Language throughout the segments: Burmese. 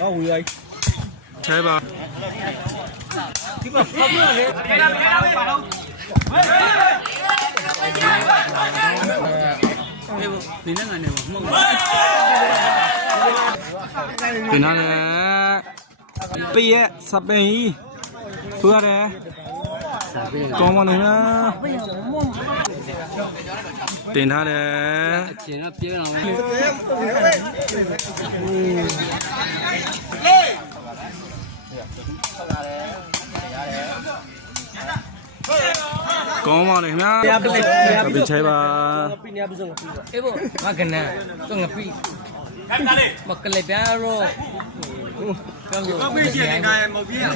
ဟောဝေးလိုက်ထဲပါဒီမှာဖောက်ပြလေဒီနေ့ကနေမဟုတ်တင်ထားတယ်ပြည့်ရဲ့စပင်ကြီးသူရတယ်ဘူးကောင်းပါနေလားတင်ထားတယ်အချင်းတော့ပြေးအောင် ကောင်းပါလေခင်ဗျာပြချေပါပြနေပါစံပြပါအေးဘောမကနတော့ငပိမကလေးပြရောကောင်းလို့ပြေးရှင်နေမပြေး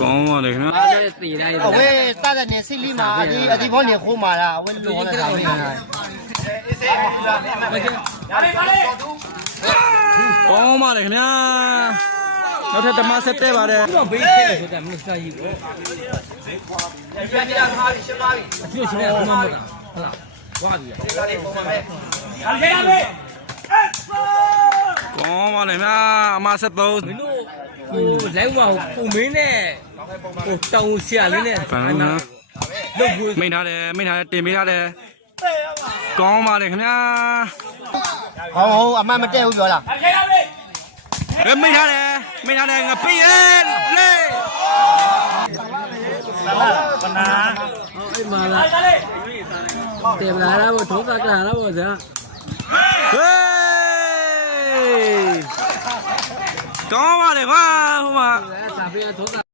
ကောင်းပါလေခင်ဗျာအားလည်းတည်လိုက်အဝေးတာတဲ့နေစိလိမာအဒီအဒီဘောနေခိုးမာလာအဝေးပြောနေတာပဲမကကောင်းပါလေခင်ဗျာနောက်ထပ်ဓမ္မဆက်တဲ့ပါတယ်တော့ဘေးထဲဆိုတာမင်းစားကြီးကိုပြန်ပြန်ခါပြီရှင်းပါပြီအကျိုးရှင်ကဘုမမဟုတ်လားဝါပြီကောင်းပါလေခင်ဗျာအ မဆက်သုံးမင်းတို့ဟိုလိုက်ဝါပုံမင်းနဲ့ဟိုတောင်ဆရာလေးနဲ့ပန်းနော်လုပ်ဘူးမိန်ထားတယ်မိန်ထားတယ်တင်ပေးထားတယ်ကောင်းပါလေခင်ဗျာဟောဟောအမမတက်ဘူးပြောလားအဲမိန်ထားတယ်မိန်ထားတယ်ငါပြည့်ရဲ့လေအဲ့မှာလားတယ်ဗလာရဖို့ထောကကလာဖို့ဇာ ဟေး ကောင်းပါလေကွာဟိုမှာစာပြေထောက